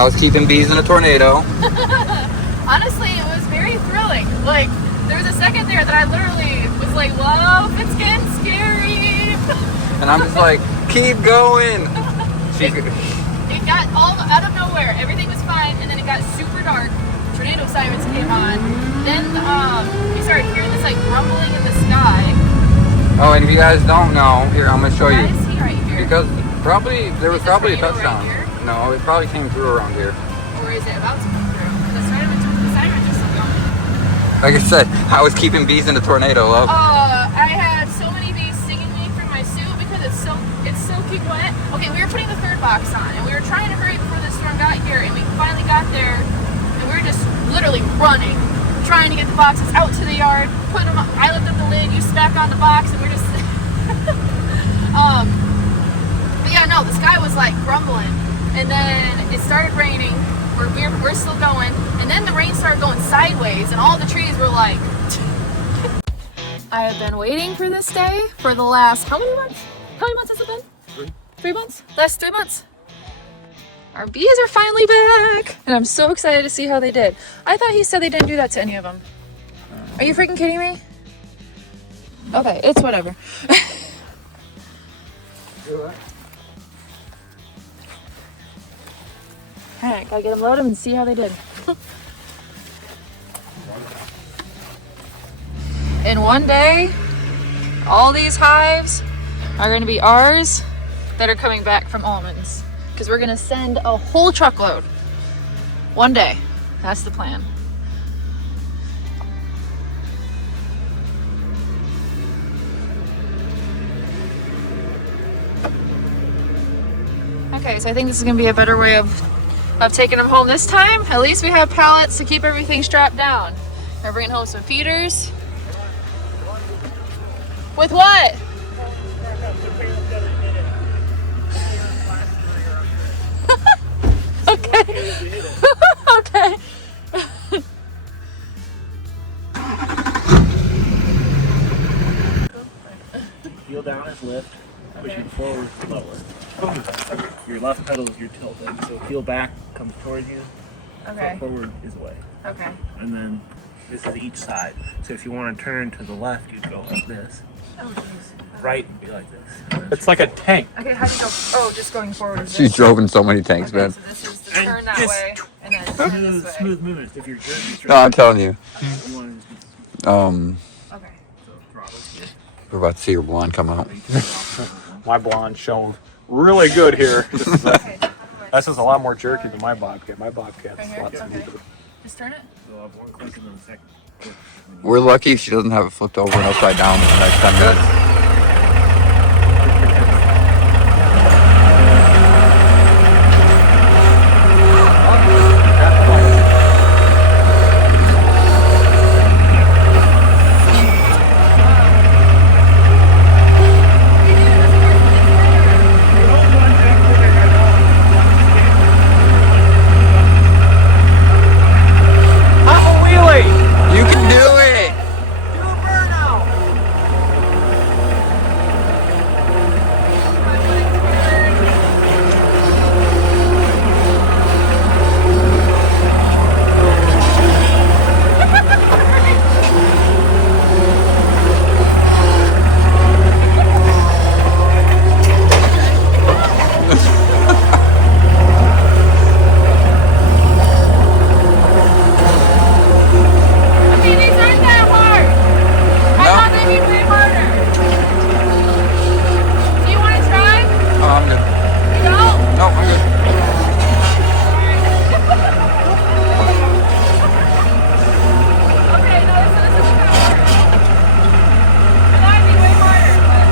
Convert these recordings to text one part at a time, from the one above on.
Housekeeping bees in a tornado. Honestly, it was very thrilling. Like, there was a second there that I literally was like, whoa, it's getting scary. And I'm just like, keep going. It got all out of nowhere. Everything was fine, and then it got super dark. Tornado sirens came on. Then we started hearing this like rumbling in the sky. Oh, and if you guys don't know, here, I'm going to show you. Is he right here? Because there was probably a touchdown. Right here? No, it probably came through around here. Or is it about to come through? The sirens are still going. Like I said, I was keeping bees in a tornado, love. I had so many bees stinging me through my suit because it's soaking wet. Okay, we were putting the third box on, and we were trying to hurry before the storm got here, and we finally got there, and we were just literally running, trying to get the boxes out to the yard, put them. I lifted up the lid, you smack on the box, and we're just. But yeah, no, the sky was like grumbling, and then it started raining. We're still going, and then the rain started going sideways, and all the trees were like. I have been waiting for this day for the last how many months? How many months has it been? 3 months? Last 3 months. Our bees are finally back, and I'm so excited to see how they did. I thought he said they didn't do that to any of them. Are you freaking kidding me? Okay, it's whatever. Alright, gotta get them loaded and see how they did. In one day, all these hives are going to be ours that are coming back from almonds. Because we're going to send a whole truckload. One day. That's the plan. Okay, so I think this is going to be a better way of taking them home this time. At least we have pallets to keep everything strapped down. We're bringing home some feeders. With what? Okay. Okay. Heel down is lift, pushing forward, lower. Your left pedal is your tilted, so heel back comes towards you, Okay. forward is away. Okay. And then this is each side. So if you want to turn to the left, you'd go like this. Oh, jeez. Right would be like this. It's like a tank. Okay, how do you go? Oh, just going forward. Is She this? drove in so many tanks, Okay, man. so this is the turn that way, and then turn this way. Smooth movement. If you're jerking straight, No, I'm telling you. you want to just Okay. so throttles here. We're about to see your blonde come out. My blonde showing really good here. This is Okay. this is a lot more jerky than my bobcat. My bobcat's Right here? lots Okay. smoother. Just turn it. So I'll have one click and then the second click. We're lucky she doesn't have it flipped over and upside down in the next 10 minutes. You can do it! Do a burnout. Okay, these aren't that hard. I No. thought they'd be way harder. Do you want to try? Oh, I'm good. You don't? No, I'm good. Okay, no, this isn't kind of hard. I thought it'd be way harder, but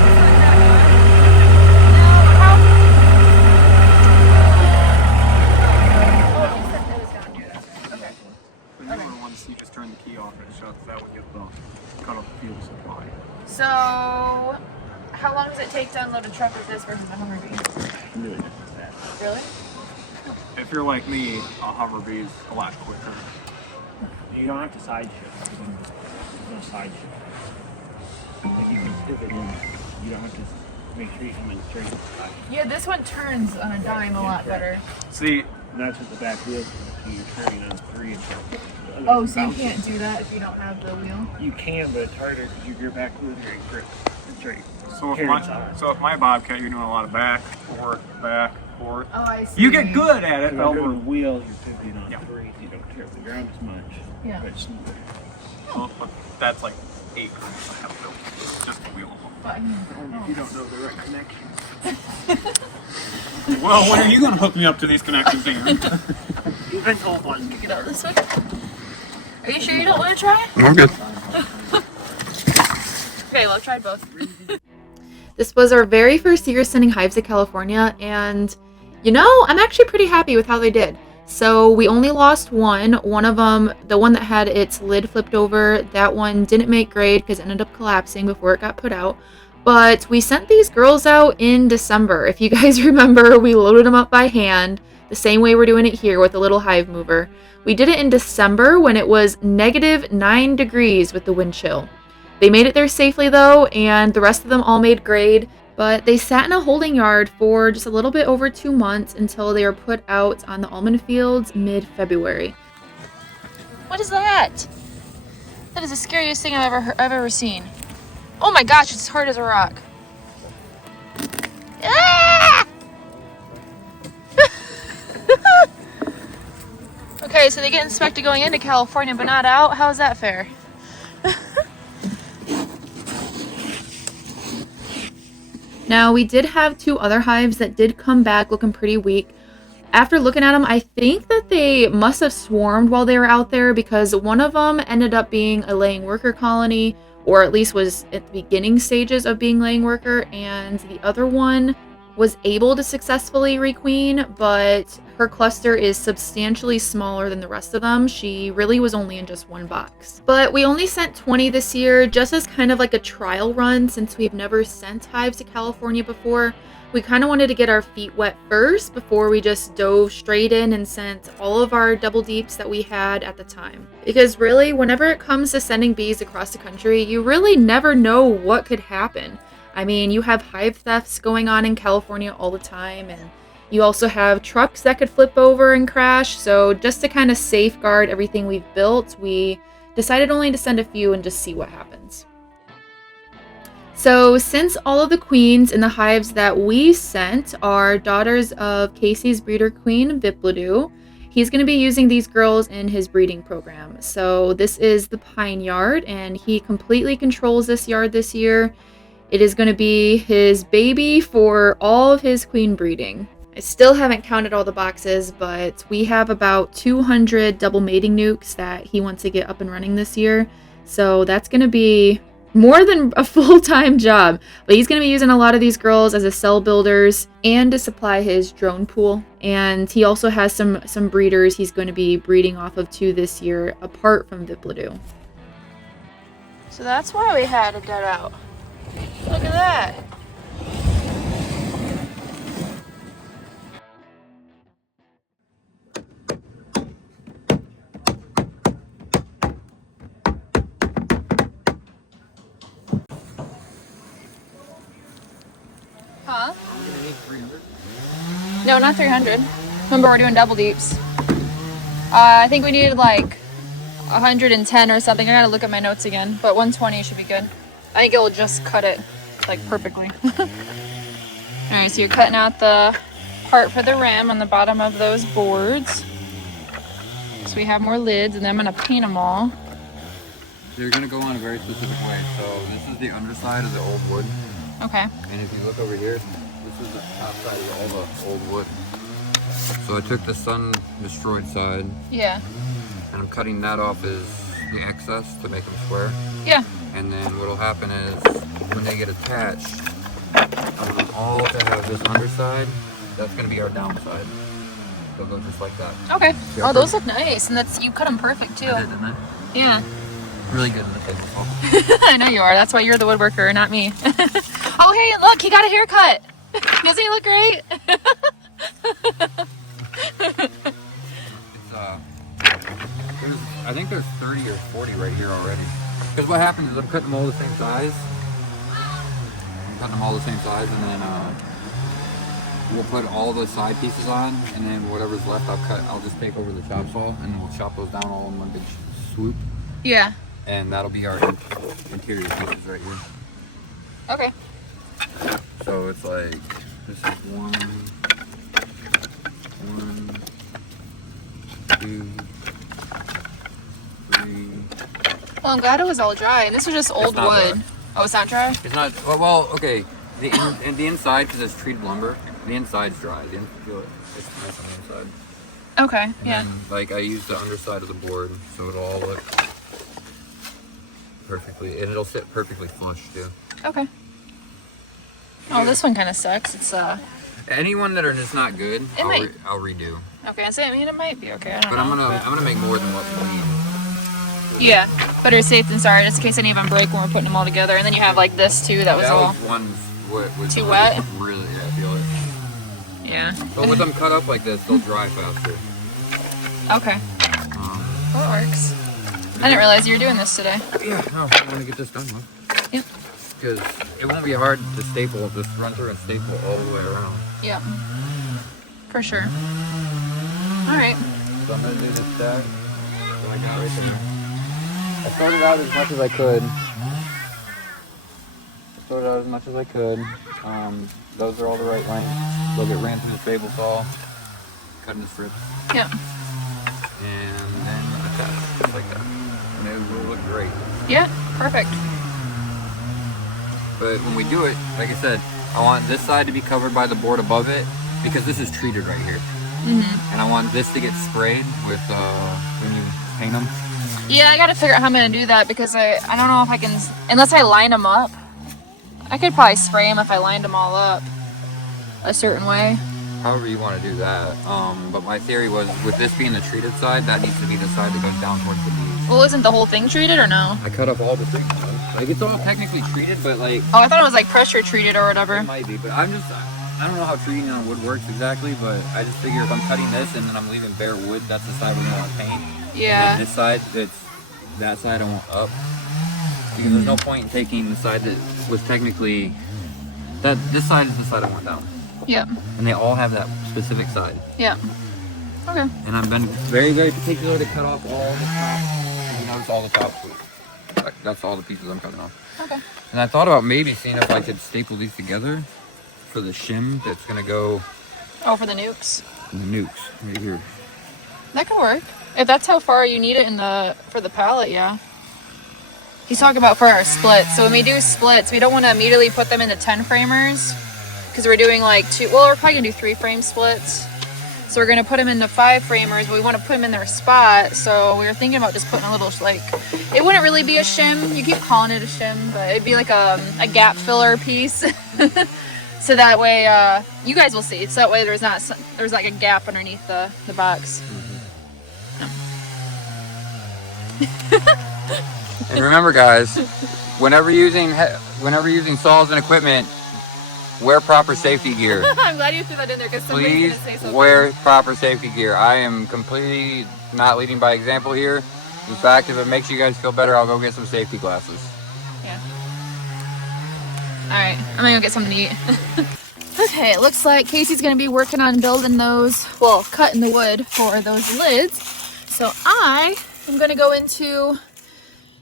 it's not that hard. No, how? Oh, you said it was down here. That's right. Okay. The newer ones, you just turn the key off and it shuts. That would get the cut off the fuel supply. So, how long does it take to unload a truck with this versus a Hummer-Bee? Really just that. Really? If you're like me, a Hummer-Bee is a lot quicker. You don't have to side shift. There's no side shift. Like you can pivot in. You don't have to Make sure you come in straight. Yeah, this one turns on a dime a lot better. See, And that's what the back wheel's for. You're turning on 3 and Oh, so you can't do that if you don't have the wheel? You can, but it's harder because your back wheel's very grip. It's right. so if my Bobcat, you're doing a lot of back, forth, Oh, I see. you get good at it. Over Over. the wheel, you're picking on Yeah. 3. You don't tear up the ground as much. Yeah. But it's smoother. Well, but that's like acres. I have built just the wheel alone. If you don't know the right connections. Well, when are you going to hook me up to these connections here? You've been told one. Get out this way. Are you sure you don't want to try? I'm good. Okay, well, I've tried both. This was our very first year sending hives to California, and you know, I'm actually pretty happy with how they did. So we only lost one. One of them, the one that had its lid flipped over, that one didn't make grade because it ended up collapsing before it got put out. But we sent these girls out in December. If you guys remember, we loaded them up by hand, the same way we're doing it here with a little hive mover. We did it in December when it was -9 degrees with the wind chill. They made it there safely though, and the rest of them all made grade, but they sat in a holding yard for just a little bit over 2 months until they were put out on the almond fields mid-February. What is that? That is the scariest thing I've ever seen. Oh my gosh, it's as hard as a rock. Ah! Okay, so they get inspected going into California but not out. How is that fair? Now, we did have 2 other hives that did come back looking pretty weak. After looking at them, I think that they must have swarmed while they were out there because one of them ended up being a laying worker colony, or at least was at the beginning stages of being laying worker, and the other one was able to successfully requeen, but her cluster is substantially smaller than the rest of them. She really was only in just 1 box. But we only sent 20 this year just as kind of like a trial run since we've never sent hives to California before. We kind of wanted to get our feet wet first before we just dove straight in and sent all of our double deeps that we had at the time. Because really, whenever it comes to sending bees across the country, you really never know what could happen. I mean, you have hive thefts going on in California all the time, and you also have trucks that could flip over and crash. So just to kind of safeguard everything we've built, we decided only to send a few and just see what happens. So since all of the queens in the hives that we sent are daughters of Casey's breeder queen, Vipladoo, he's going to be using these girls in his breeding program. So this is the pine yard, and he completely controls this yard this year. It is going to be his baby for all of his queen breeding. I still haven't counted all the boxes, but we have about 200 double mating nukes that he wants to get up and running this year. So that's going to be more than a full-time job. But he's going to be using a lot of these girls as a cell builders and to supply his drone pool. And he also has some breeders he's going to be breeding off of too this year, apart from Vipladoo. So that's why we had a dead out. Look at that. Huh? No, not 300. Remember, we're doing double deeps. I think we needed like 110 or something. I gotta look at my notes again, but 120 should be good. I think it will just cut it like perfectly. Alright, so you're cutting out the part for the rim on the bottom of those boards. So we have more lids, and then I'm gonna paint them all. They're gonna go on a very specific way. So this is the underside of the old wood. Okay. And if you look over here, this is the top side of all the old wood. So I took the sun destroyed side. Yeah. And I'm cutting that off as the excess to make them square. Yeah. And then what'll happen is when they get attached, I want them all to have this underside. That's gonna be our downside. They'll go just like that. Okay. See Oh, those look nice, and that's you cut them perfect too. I did, didn't I? Yeah. Really good in the technical. I know you are. That's why you're the woodworker, not me. Oh, hey, look, he got a haircut. Doesn't he look great? I think there's 30 or 40 right here already. Because what happens is I'm cutting them all the same size. cutting them all the same size, and then we'll put all the side pieces on, and then whatever's left I'll just take over the chop saw, and then we'll chop those down all in one big swoop. Yeah. And that'll be our interior pieces right here. Okay. So it's like, this is 1, 2, 3. Well, I'm glad it was all dry, and this was just old wood. Dry. Oh, it's not dry? It's not, well, okay. The inside, because it's treated lumber, the inside's dry. It's nice on the inside. Okay, And yeah. then, like, I use the underside of the board, so it'll all look perfectly, and it'll sit perfectly flush too. Okay. Oh, this one kind of sucks. It's Anyone that are just not good, I'll redo. Okay, I mean it might be okay. I don't But know. I'm gonna make more than what we need. Yeah, better safe than sorry, just in case any of them break when we're putting them all together. And then you have like this too. That was all. Was too wet. Really, yeah, I feel it. Yeah. But with them cut up like this, they'll dry faster. Okay. That works. I didn't realize you were doing this today. Yeah, no, I want to get this done, huh? Yep. Because it won't be hard to staple, just run through and staple all the way around. Yep. For sure. Alright. So I'm going to do this stack. What I got right there. I started out as much as I could. Those are all the right lengths. They'll get ran through the staple saw, cut into strips. Yep. And then attach, just like that. And it will look great. Yeah, perfect. But when we do it, like I said, I want this side to be covered by the board above it, because this is treated right here. Mm-hmm. And I want this to get sprayed with, when you paint them. Yeah, I gotta figure out how I'm gonna do that because I don't know if I can, unless I line them up. I could probably spray them if I lined them all up a certain way. However you want to do that. But my theory was, with this being the treated side, that needs to be the side that goes down towards the bees. Well, isn't the whole thing treated or no? I cut up all the trees. Like, it's all technically treated, but like... Oh, I thought it was like pressure treated or whatever. It might be, but I don't know how treating on wood works exactly, but I just figure if I'm cutting this and then I'm leaving bare wood, that's the side we're going to paint. Yeah. And this side, that side I want up. Because there's no point in taking the side that was technically... This side is the side I want down. Yep. And they all have that specific side. Yep. Okay. And I've been very, very particular to cut off all the top. You notice all the top. That's all the pieces I'm cutting off. Okay. And I thought about maybe seeing if I could staple these together for the shim that's gonna go. Oh, for the nukes. In the nukes right here. That could work. If that's how far you need it for the pallet, yeah. He's talking about for our splits. So when we do splits, we don't want to immediately put them into 10 framers because we're doing like we're probably gonna do 3 frame splits. So we're gonna put them into 5 framers, but we want to put them in their spot. So we were thinking about just putting a little, like, it wouldn't really be a shim. You keep calling it a shim, but it'd be like a gap filler piece. So that way, you guys will see. So that way there's like a gap underneath the box. And remember, guys, whenever using saws and equipment, wear proper safety gear. I'm glad you threw that in there because somebody's Please gonna say something. wear proper safety gear. I am completely not leading by example here. In fact, if it makes you guys feel better, I'll go get some safety glasses. Yeah. Alright, I'm gonna go get something to eat. Okay, it looks like Casey's gonna be working on building those, well, cutting the wood for those lids. So I am gonna go into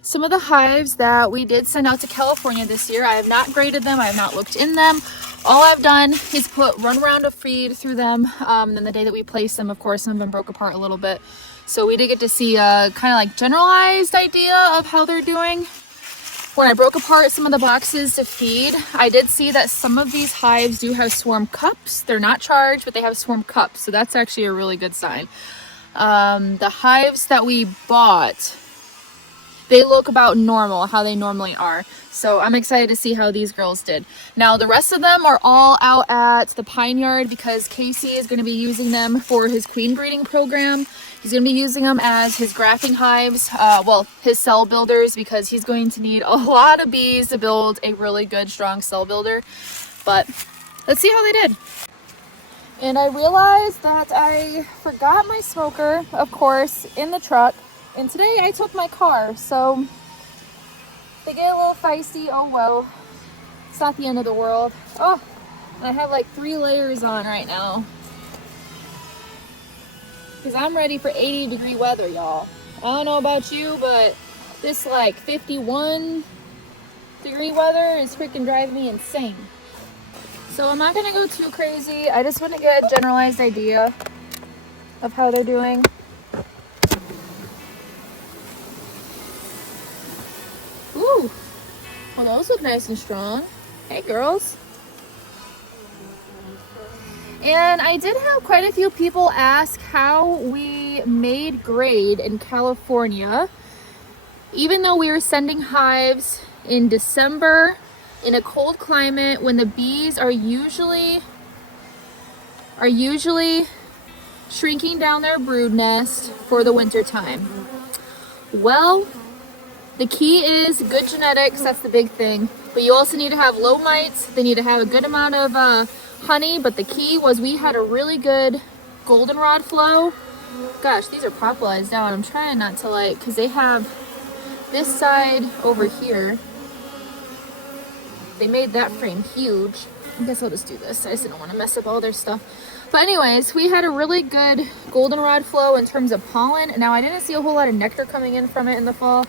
some of the hives that we did send out to California this year. I have not graded them, I have not looked in them. All I've done is run around a feed through them. Then the day that we placed them, of course, some of them broke apart a little bit. So we did get to see a kind of like generalized idea of how they're doing. When I broke apart some of the boxes to feed, I did see that some of these hives do have swarm cups. They're not charged, but they have swarm cups. So that's actually a really good sign. The hives that we bought, they look about normal, how they normally are. So I'm excited to see how these girls did. Now the rest of them are all out at the pine yard because Casey is going to be using them for his queen breeding program. He's going to be using them as his grafting hives, his cell builders, because he's going to need a lot of bees to build a really good, strong cell builder. But let's see how they did. And I realized that I forgot my smoker, of course, in the truck. And today I took my car, so they get a little feisty, oh well. It's not the end of the world. Oh, I have like 3 layers on right now. Because I'm ready for 80-degree weather, y'all. I don't know about you, but this like 51-degree weather is freaking driving me insane. So I'm not gonna go too crazy. I just want to get a generalized idea of how they're doing. Ooh, well those look nice and strong. Hey girls. And I did have quite a few people ask how we made grade in California, even though we were sending hives in December in a cold climate when the bees are usually shrinking down their brood nest for the winter time. Well, the key is good genetics. That's the big thing. But you also need to have low mites. They need to have a good amount of honey. But the key was we had a really good goldenrod flow. Gosh, these are popularized out. I'm trying not to like, because they have this side over here. They made that frame huge. I guess I'll just do this. I just didn't want to mess up all their stuff. But anyways, we had a really good goldenrod flow in terms of pollen. Now I didn't see a whole lot of nectar coming in from it in the fall,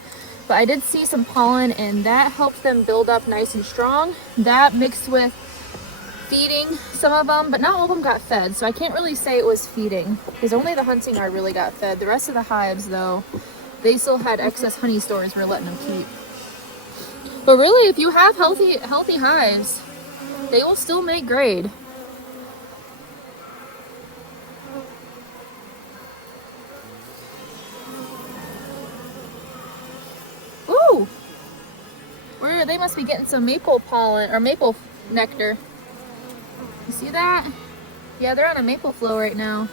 but I did see some pollen, and that helped them build up nice and strong. That mixed with feeding some of them, but not all of them got fed. So I can't really say it was feeding because only the hunting guard really got fed. The rest of the hives though, they still had excess honey stores we're letting them keep. But really, if you have healthy hives, they will still make grade. Ooh! They must be getting some maple pollen or maple nectar. You see that? Yeah, they're on a maple flow right now.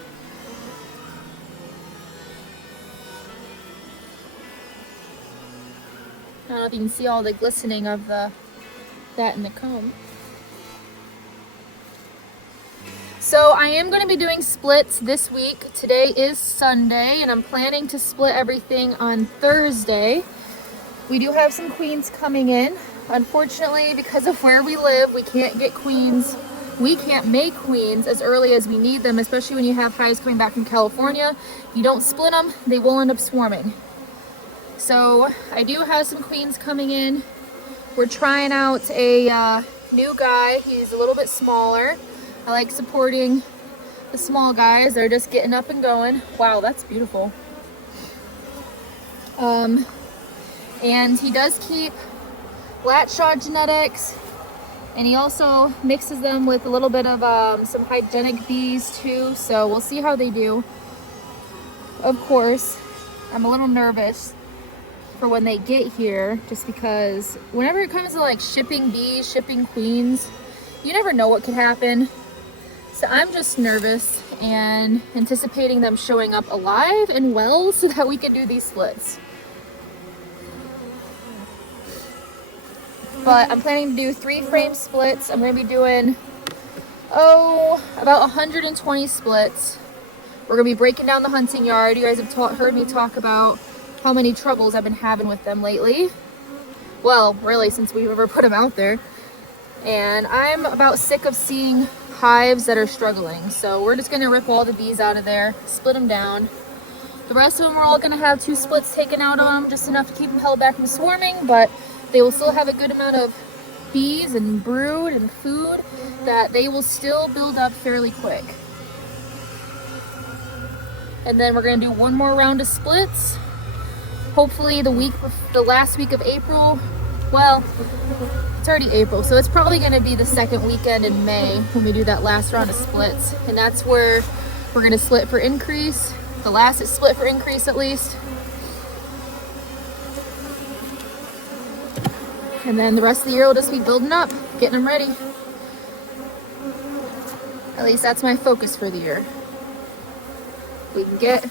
I don't know if you can see all the glistening of that in the comb. So I am going to be doing splits this week. Today is Sunday, and I'm planning to split everything on Thursday. We do have some queens coming in. Unfortunately, because of where we live, we can't get queens. We can't make queens as early as we need them, especially when you have hives coming back from California. If you don't split them, they will end up swarming. So I do have some queens coming in. We're trying out a new guy. He's a little bit smaller. I like supporting the small guys. They're just getting up and going. Wow, that's beautiful. And he does keep latch-shot genetics, and he also mixes them with a little bit of some hygienic bees too. So we'll see how they do. Of course, I'm a little nervous for when they get here, just because whenever it comes to like shipping bees, shipping queens, you never know what could happen. So I'm just nervous and anticipating them showing up alive and well so that we can do these splits. But I'm planning to do 3 frame splits. I'm going to be doing, about 120 splits. We're going to be breaking down the hunting yard. You guys have heard me talk about how many troubles I've been having with them lately. Well, really since we've ever put them out there. And I'm about sick of seeing hives that are struggling. So we're just going to rip all the bees out of there, split them down. The rest of them, we're all going to have 2 splits taken out on them, just enough to keep them held back from swarming, but they will still have a good amount of bees and brood and food that they will still build up fairly quick. And then we're going to do 1 more round of splits. Hopefully the last week of April. Well, it's already April, so it's probably going to be the 2nd weekend in May when we do that last round of splits. And that's where we're going to split for increase. The last is split for increase at least. And then the rest of the year will just be building up, getting them ready. At least that's my focus for the year. We can get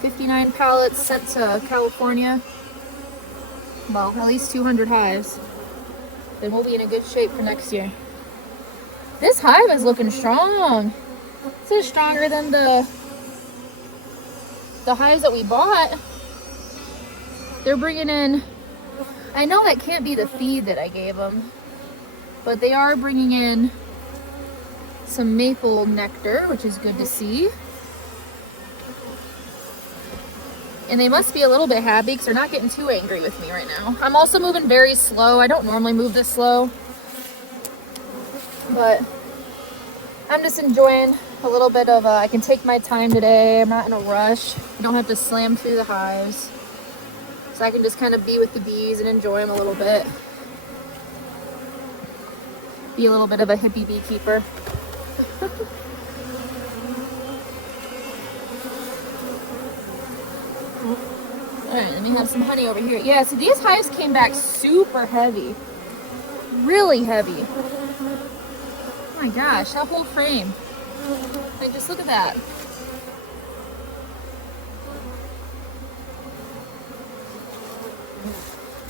59 pallets sent to California. Well, at least 200 hives. Then we'll be in a good shape for next year. This hive is looking strong. This is stronger than the hives that we bought. They're bringing in, I know that can't be the feed that I gave them. But they are bringing in some maple nectar, which is good to see. And they must be a little bit happy because they're not getting too angry with me right now. I'm also moving very slow. I don't normally move this slow, but I'm just enjoying a little bit of, I can take my time today. I'm not in a rush. I don't have to slam through the hives. So I can just kind of be with the bees and enjoy them a little bit. Be a little bit of a hippie beekeeper. Alright, let me have some honey over here. Yeah, so these hives came back super heavy. Really heavy. Oh my gosh, that whole frame. Like, just look at that.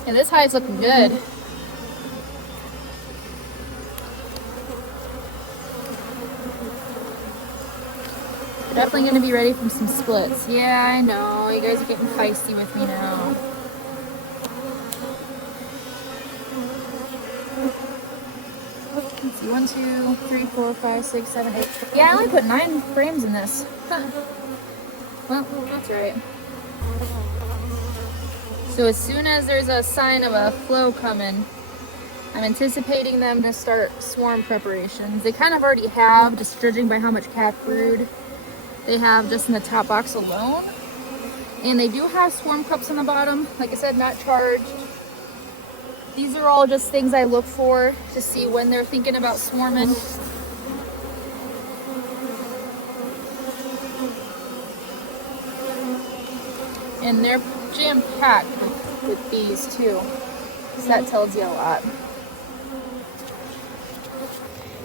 Yeah, this hive's looking good. Definitely going to be ready for some splits. Yeah, I know. You guys are getting feisty with me now. Let's see. 1, 2, 3, 4, 5, 6, 7, 8. Yeah, I only put 9 frames in this. Huh. Well, that's right. So as soon as there's a sign of a flow coming, I'm anticipating them to start swarm preparations. They kind of already have, just judging by how much cat brood they have just in the top box alone. And they do have swarm cups on the bottom. Like I said, not charged. These are all just things I look for to see when they're thinking about swarming. And they're jam-packed with bees too. So that tells you a lot.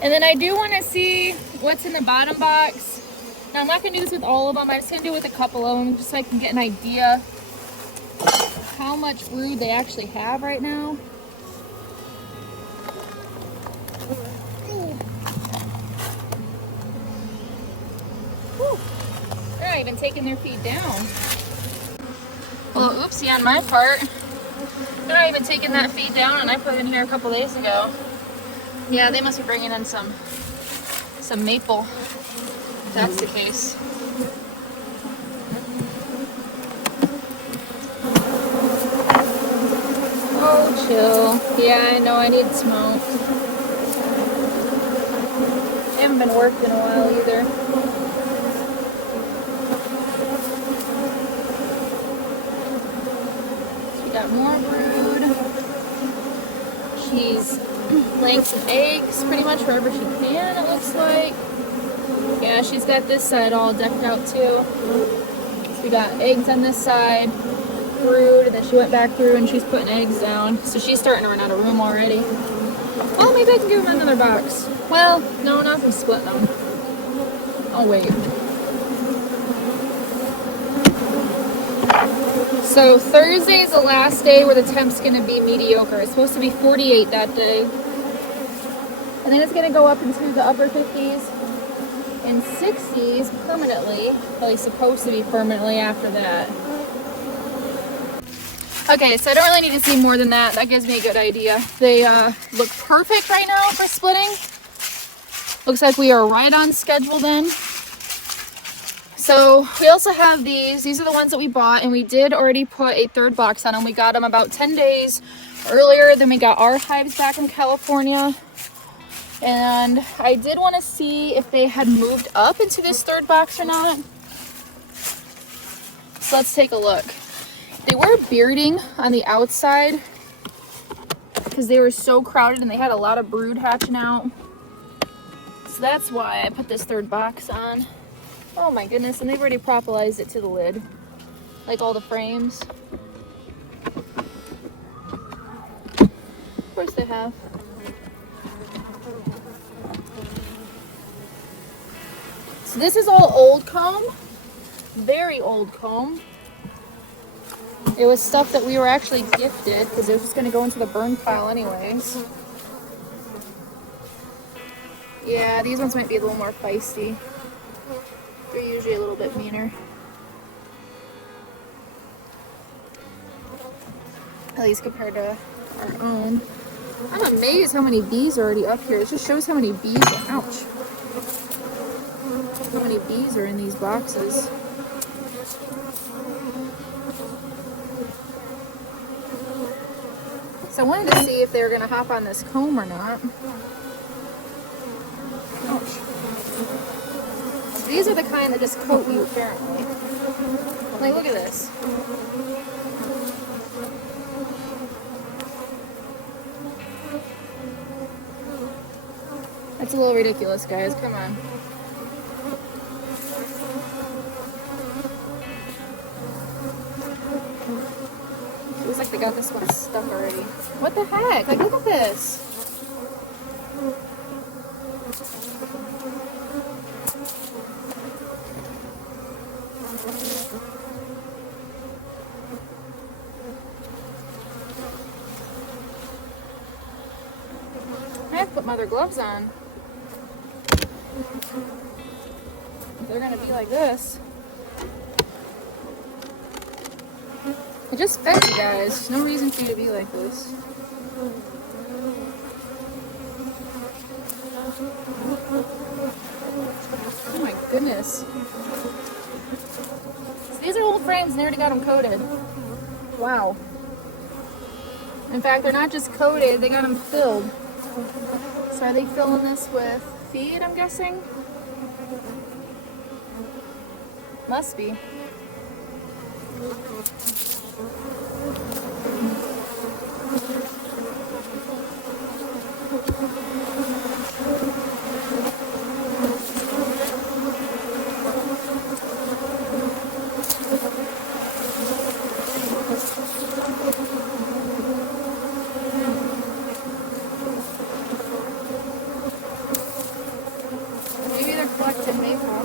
And then I do want to see what's in the bottom box. Now I'm not going to do this with all of them. I'm just going to do it with a couple of them just so I can get an idea of how much brood they actually have right now. Whew. They're not even taking their feet down. Well, oopsie on my part. They're not even taking that feed down, and I put it in here a couple days ago. Yeah, they must be bringing in some maple. If that's the case. Oh, chill. Yeah, I know I need smoke. I haven't been working in a while either. So we got more brood. She's laying some eggs pretty much wherever she can, it looks like. Yeah, she's got this side all decked out too. So we got eggs on this side, brood, and then she went back through and she's putting eggs down. So she's starting to run out of room already. Well, maybe I can give them another box. Well, no, not from splitting them. Oh, wait. So Thursday is the last day where the temp's going to be mediocre. It's supposed to be 48 that day. And then it's going to go up into the upper 50s. And 60s permanently, well, he's supposed to be permanently after that. Okay, so I don't really need to see more than that. That gives me a good idea. They look perfect right now for splitting. Looks like we are right on schedule then. So we also have these. These are the ones that we bought, and we did already put a third box on them. We got them about 10 days earlier than we got our hives back in California. And I did want to see if they had moved up into this third box or not. So let's take a look. They were bearding on the outside because they were so crowded and they had a lot of brood hatching out. So that's why I put this third box on. Oh my goodness, and they've already propolized it to the lid. Like all the frames. Of course they have. So this is all old comb, very old comb. It was stuff that we were actually gifted because it was just going to go into the burn pile anyways. Yeah, these ones might be a little more feisty. They're usually a little bit meaner. At least compared to our own. I'm amazed how many bees are already up here. It just shows how many bees, ouch. How many bees are in these boxes. So I wanted to see if they were going to hop on this comb or not. Ouch. So these are the kind that just coat you apparently. Like, look at this. That's a little ridiculous, guys. Come on. Looks like they got this one stuck already. What the heck? Like, look at this. I have to put my other gloves on. If they're gonna be like this. I just fed you guys. There's no reason for you to be like this. Oh my goodness. So these are old frames and they already got them coated. Wow. In fact, they're not just coated, they got them filled. So are they filling this with feed, I'm guessing? Must be. Maybe they're collecting maple.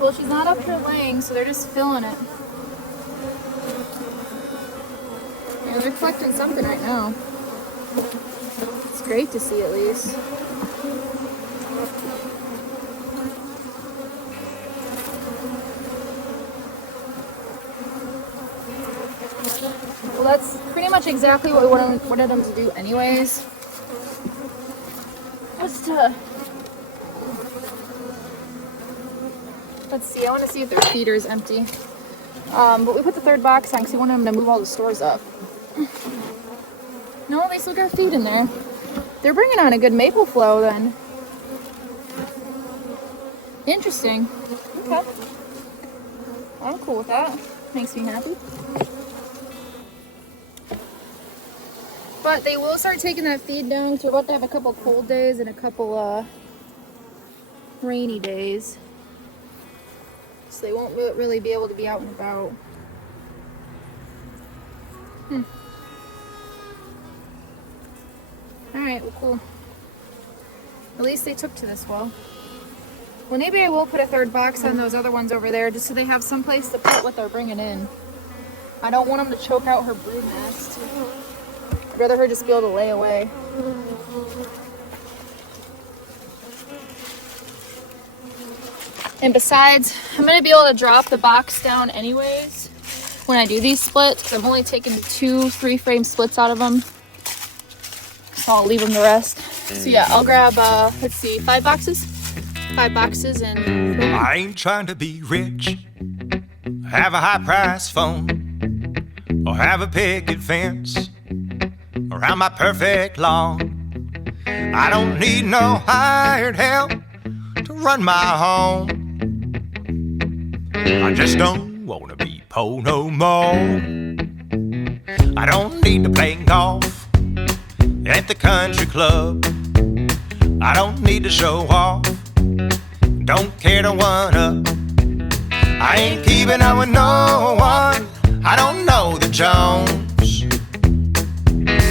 Well, she's not up here laying, so they're just filling it. Yeah, they're collecting something right now. It's great to see, at least. Well, that's pretty much exactly what we wanted them to do anyways. Just let's see, I want to see if their feeder is empty. But we put the third box on because we wanted them to move all the stores up. No, they still got feed in there. They're bringing on a good maple flow then. Interesting. Okay. I'm cool with that. Makes me happy. But they will start taking that feed down because we're about to have a couple cold days and a couple rainy days. So they won't really be able to be out and about. Alright, well, cool. At least they took to this well. Well, maybe I will put a third box on those other ones over there just so they have some place to put what they're bringing in. I don't want them to choke out her brood nest. I'd rather her just be able to lay away. And besides, I'm going to be able to drop the box down anyways when I do these splits because I'm only taking 2 3-frame splits out of them. So I'll leave them the rest. So yeah, I'll grab, let's see, 5 boxes? 5 boxes and... I ain't trying to be rich, have a high-priced phone, or have a picket fence around my perfect lawn. I don't need no hired help to run my home. I just don't wanna be poor no more. I don't need to play golf at the country club. I don't need to show off, don't care to one up. I ain't keeping up with no one, I don't know the Jones.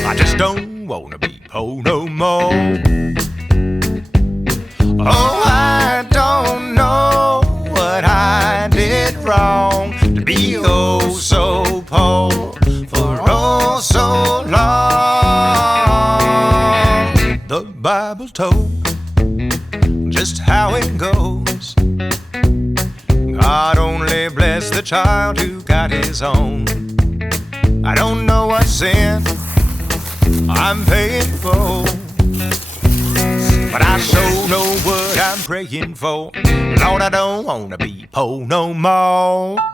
I just don't wanna be poor no more. Oh, I don't know what I did wrong to be oh so poor for oh so long. The Bible told child who got his own. I don't know what sin I'm paying for, but I sure know what I'm praying for. Lord, I don't wanna be poor no more.